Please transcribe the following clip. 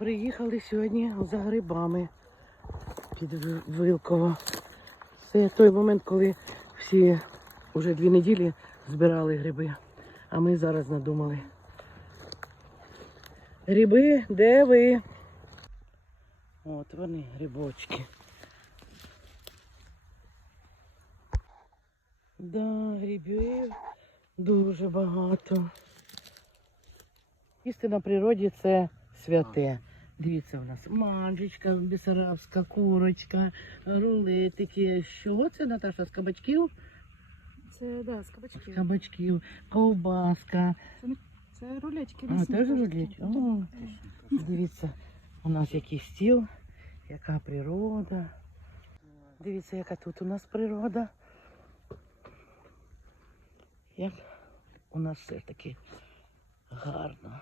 Приїхали сьогодні за грибами під Вилково. Це той момент, коли всі вже дві неділі збирали гриби, а ми зараз надумали. Гриби, де ви? От вони, грибочки. Да, грибів дуже багато. Їсти на природі це святе. Дивіться, у нас манджечка, бісарабська, курочка, рулетики. Що це, Наташа, з кабачків? Це да, з кабачків. З кабачків, ковбаска. Це, це рулетики А, теж рулетики? О, Дивіться, у нас який стіл, яка природа. Дивіться, яка тут у нас природа. Як у нас все таки гарно.